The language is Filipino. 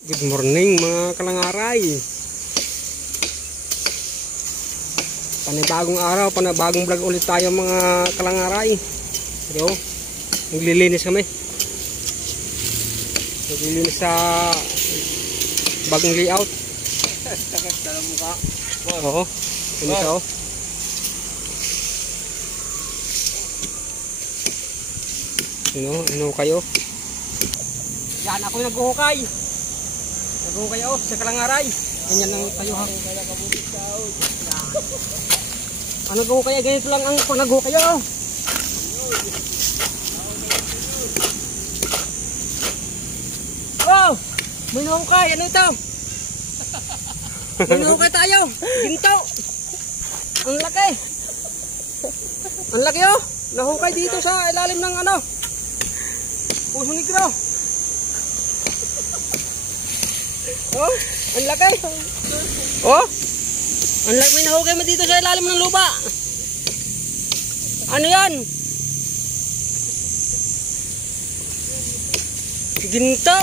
Good morning mga kalangaray. Panibagong araw, panibagong vlog ulit tayo mga kalangaray. Pero naglilinis kami. Naglilinis sa bagong layout. Takas dalam muka. Oo. Ini siya oh. Ano kayo? Yan ako naghuhukay. Naghuhukay ako sa kalangaray. Ganyan lang tayo ha. Ano naghuhukay? Ganito lang ang pag naghuhukay oh. Oh! May nahukay. Ano ito? May nahukay tayo. Ginto. Ang laki. Ang laki oh. Nahukay dito sa ilalim ng ano. Puso negro. Oh, ang laki. Oh, ang laki. May nahukay mo dito sa ilalim ng lupa. Ano yan? Ginto.